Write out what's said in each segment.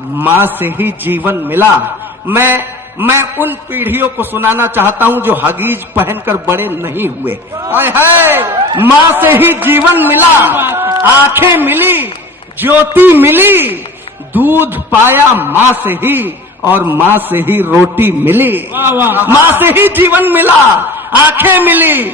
माँ से ही जीवन मिला। मैं उन पीढ़ियों को सुनाना चाहता हूं जो हगीज पहनकर बड़े नहीं हुए। माँ से ही जीवन मिला, आंखें मिली, ज्योति मिली, दूध पाया माँ से ही और माँ से ही रोटी मिली। माँ से ही जीवन मिला, आंखें मिली।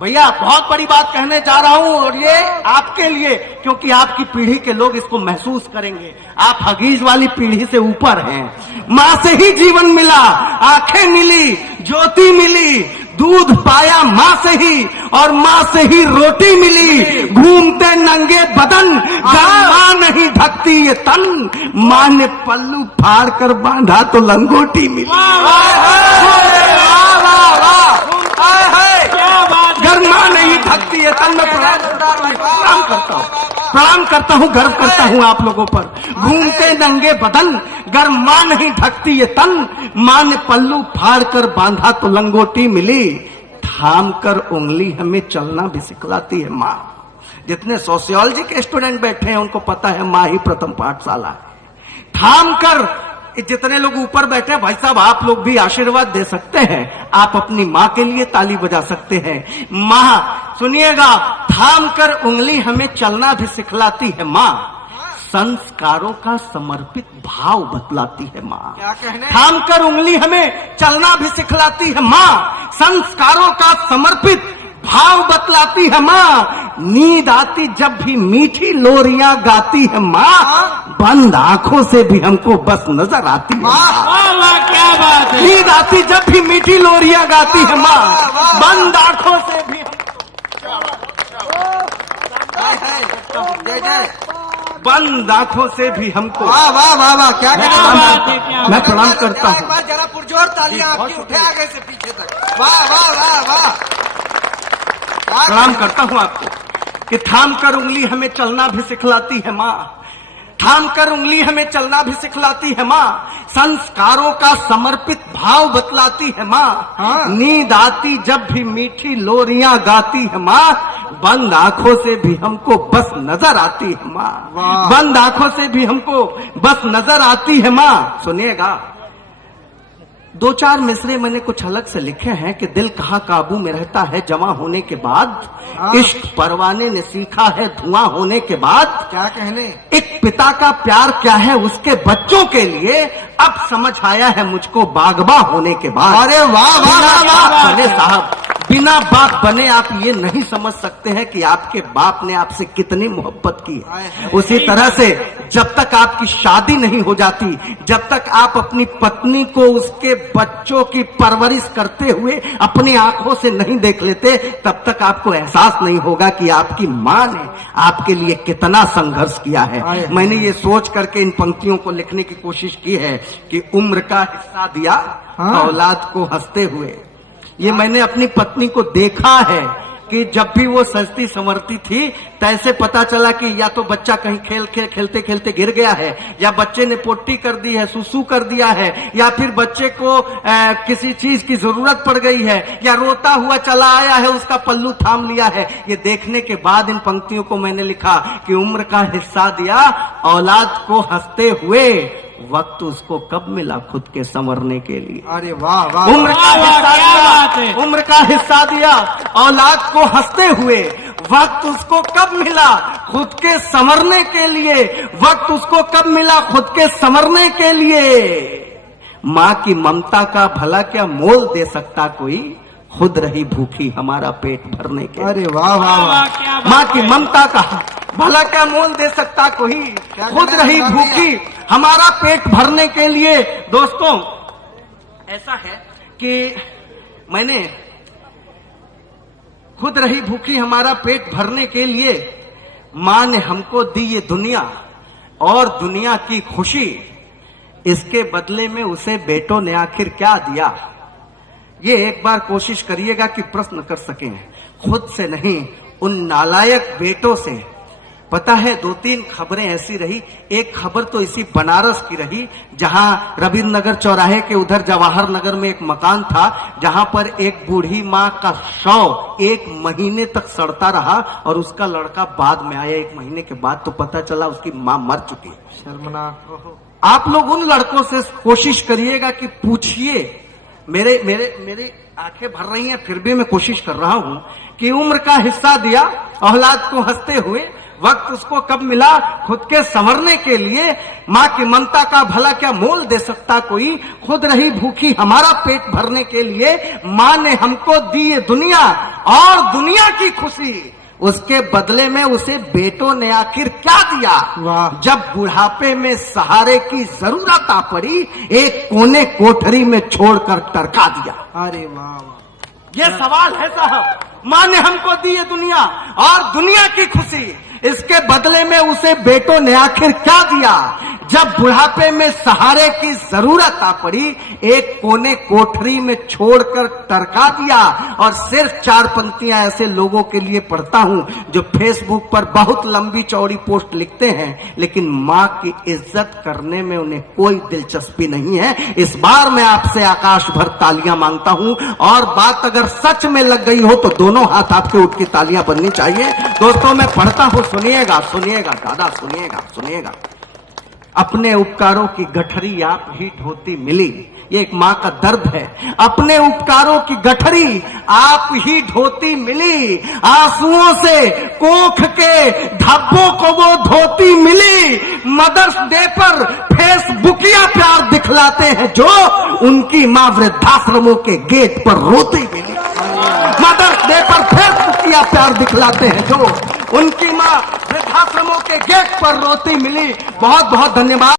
भैया बहुत बड़ी बात कहने जा रहा हूं और ये आपके लिए, क्योंकि आपकी पीढ़ी के लोग इसको महसूस करेंगे। आप हगीज वाली पीढ़ी से ऊपर हैं। माँ से ही जीवन मिला, आंखें मिली, ज्योति मिली, दूध पाया माँ से ही और माँ से ही रोटी मिली। घूमते नंगे बदन, माँ नहीं ढकती ये तन, माँ ने पल्लू फाड़ कर बांधा तो लंगोटी मिली। घर माँ नहीं ढकती है तन। मैं प्रणाम करता हूँ, गर्व करता हूँ आप लोगों पर। घूमते नंगे बदन, घर माँ नहीं ढकती ये तन, माँ ने पल्लू फाड़ कर बांधा तो लंगोटी मिली। थाम कर उंगली हमें चलना भी सिखलाती है माँ। जितने सोशियोलॉजी के स्टूडेंट बैठे हैं उनको पता है माँ ही प्रथम पाठशाला है। थाम कर, जितने लोग ऊपर बैठे हैं भाई साहब, आप लोग भी आशीर्वाद दे सकते हैं। आप अपनी माँ के लिए ताली बजा सकते हैं। माँ सुनिएगा, थाम कर उंगली हमें चलना भी सिखलाती है माँ, संस्कारों का समर्पित भाव बतलाती है माँ। क्या कहने? थाम कर उंगली हमें चलना भी सिखलाती है माँ, संस्कारों का समर्पित भाव बतलाती है माँ। नींद आती जब भी मीठी लोरियां गाती है माँ, बंद आंखों से भी हमको बस नजर आती है माँ। क्या बात है? नींद आती जब भी मीठी लोरियां गाती है माँ, बंद आंखों से भी बंद आंखों से भी हमको। वाह वाह वाह वाह, क्या मैं प्रणाम करता हूँ। जरा पुरजोर तालियां आपकी उठे आगे से पीछे तक। वाह वाह वाह वाह, प्रणाम करता हूँ आपको कि थाम कर उंगली हमें चलना भी सिखलाती है माँ। थाम कर उंगली हमें चलना भी सिखलाती है माँ, संस्कारों का समर्पित भाव बतलाती है माँ। नींद आती जब भी मीठी लोरियां गाती है माँ, बंद आंखों से भी हमको बस नजर आती है माँ। बंद आंखों से भी हमको बस नजर आती है माँ। सुनिएगा, दो चार मिसरे मैंने कुछ अलग से लिखे हैं कि दिल कहाँ काबू में रहता है जवां होने के बाद, इश्क परवाने ने सीखा है धुआं होने के बाद। क्या कहने? एक पिता का प्यार क्या है उसके बच्चों के लिए, अब समझ आया है मुझको बागबा होने के बाद। अरे वाह वाह वाह वाह, बने साहब, बिना बाप बने आप ये नहीं समझ सकते हैं कि आपके बाप ने आपसे कितनी मोहब्बत की है। उसी तरह से जब तक आपकी शादी नहीं हो जाती, जब तक आप अपनी पत्नी को उसके बच्चों की परवरिश करते हुए अपनी आंखों से नहीं देख लेते, तब तक आपको एहसास नहीं होगा कि आपकी माँ ने आपके लिए कितना संघर्ष किया है। मैंने ये सोच करके इन पंक्तियों को लिखने की कोशिश की है कि उम्र का हिस्सा दिया औलाद को हंसते हुए। ये मैंने अपनी पत्नी को देखा है कि जब भी वो सजती संवरती थी, तैसे पता चला कि या तो बच्चा कहीं खेलते खेलते गिर गया है, या बच्चे ने पोटी कर दी है, सुसु कर दिया है, या फिर बच्चे को किसी चीज की जरूरत पड़ गई है, या रोता हुआ चला आया है, उसका पल्लू थाम लिया है। ये देखने के बाद इन पंक्तियों को मैंने लिखा कि उम्र का हिस्सा दिया औलाद को हंसते हुए, वक्त उसको कब मिला खुद के संवरने के लिए। अरे वाह वाह, उम्र का हिस्सा दिया, उम्र का हिस्सा दिया औलाद को हंसते हुए, वक्त उसको कब मिला खुद के संवरने के लिए। वक्त उसको कब मिला खुद के संवरने के लिए। माँ की ममता का भला क्या मोल दे सकता कोई, खुद रही भूखी हमारा पेट भरने के। अरे वाह वाह वाह, माँ की ममता का भला क्या मोल दे सकता कोई, खुद रही भूखी हमारा पेट भरने के लिए। दोस्तों, ऐसा है कि मैंने खुद रही भूखी हमारा पेट भरने के लिए, माँ ने हमको दी ये दुनिया और दुनिया की खुशी, इसके बदले में उसे बेटों ने आखिर क्या दिया। ये एक बार कोशिश करिएगा कि प्रश्न कर सकें, खुद से नहीं, उन नालायक बेटों से। पता है 2-3 खबरें ऐसी रही। एक खबर तो इसी बनारस की रही, जहां रविंद्र नगर चौराहे के उधर जवाहर नगर में एक मकान था, जहां पर एक बूढ़ी मां का शव 1 महीने तक सड़ता रहा और उसका लड़का बाद में आया। 1 महीने के बाद तो पता चला उसकी मां मर चुकी है। शर्मनाक। आप लोग उन लड़कों से कोशिश करिएगा कि पूछिए, मेरे आंखें भर रही हैं, फिर भी मैं कोशिश कर रहा हूं कि उम्र का हिस्सा दिया औलाद को हंसते हुए, वक्त उसको कब मिला खुद के संवरने के लिए। माँ की ममता का भला क्या मोल दे सकता कोई, खुद रही भूखी हमारा पेट भरने के लिए। माँ ने हमको दी ये दुनिया और दुनिया की खुशी, उसके बदले में उसे बेटों ने आखिर क्या दिया। वाह। जब बुढ़ापे में सहारे की जरूरत आ पड़ी, एक कोने कोठरी में छोड़कर टरका दिया। अरे वाह वाह। ये सवाल है साहब। माँ ने हमको दी ये दुनिया और दुनिया की खुशी, इसके बदले में उसे बेटों ने आखिर क्या दिया। जब बुढ़ापे में सहारे की जरूरत आ पड़ी, एक कोने कोठरी में छोड़कर टरका दिया। और सिर्फ 4 पंक्तियां ऐसे लोगों के लिए पढ़ता हूं जो फेसबुक पर बहुत लंबी चौड़ी पोस्ट लिखते हैं, लेकिन माँ की इज्जत करने में उन्हें कोई दिलचस्पी नहीं है। इस बार मैं आपसे आकाश भर तालियां मांगता हूं, और बात अगर सच में लग गई हो तो दोनों हाथ आपके उठ की तालियां बननी चाहिए। दोस्तों मैं पढ़ता हूं, सुनिएगा सुनिएगा दादा, सुनिएगा सुनिएगा। अपने उपकारों की गठरी आप ही ढोती मिली, ये एक माँ का दर्द है। अपने उपकारों की गठरी आप ही ढोती मिली, आंसुओं से कोख के धब्बों को वो धोती मिली। मदर्स डे पर फेसबुकिया प्यार दिखलाते हैं जो, उनकी माँ वृद्धाश्रमों के गेट पर रोती मिली। मदर्स डे पर फेसबुकिया प्यार दिखलाते हैं जो, उनकी माँ वृद्धाश्रमों के गेट पर रोती मिली। बहुत बहुत धन्यवाद।